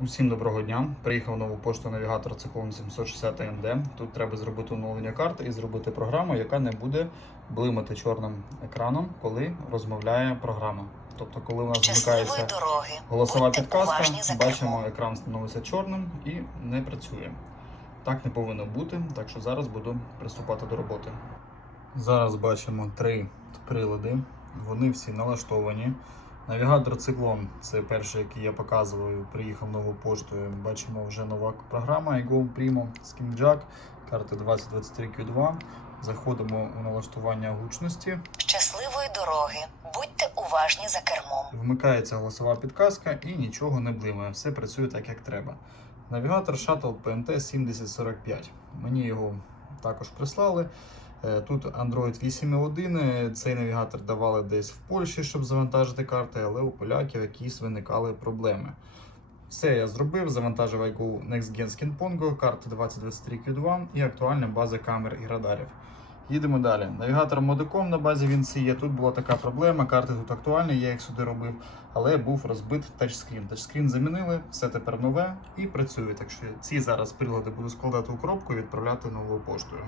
Усім доброго дня. Приїхав нову пошту навігатор циклон 760 МД. Тут треба зробити оновлення карти і зробити програму, яка не буде блимати чорним екраном, коли розмовляє програма. Тобто, коли у нас вмикається голосова підказка, бачимо, екран становиться чорним і не працює. Так не повинно бути, так що зараз буду приступати до роботи. Зараз бачимо три прилади, вони всі налаштовані. Навігатор циклон це перший, який я показував, приїхав новою поштою. Бачимо вже нова програма iGo Primo Skin Jack, карти 2023Q2. Заходимо у налаштування гучності. Щасливої дороги. Будьте уважні за кермом. Вмикається голосова підказка і нічого не блимає. Все працює так, як треба. Навігатор Shuttle PMT 7045. Мені його також прислали. Е, Тут Android 8.1. Цей навігатор давали десь в Польщі, щоб завантажити карти, але у поляків якісь виникали проблеми. Все я зробив, завантажив iGo Next Skin Pongo, карти 2023 Q2 і актуальна база камер і радарів. Їдемо далі. Навігатор Modicom на базі Vinci є. Тут була така проблема, карти тут актуальні, я їх сюди робив, але був розбит тачскрін. Тачскрін замінили, все тепер нове і працює. Так що ці зараз прилади буду складати у коробку і відправляти новою поштою.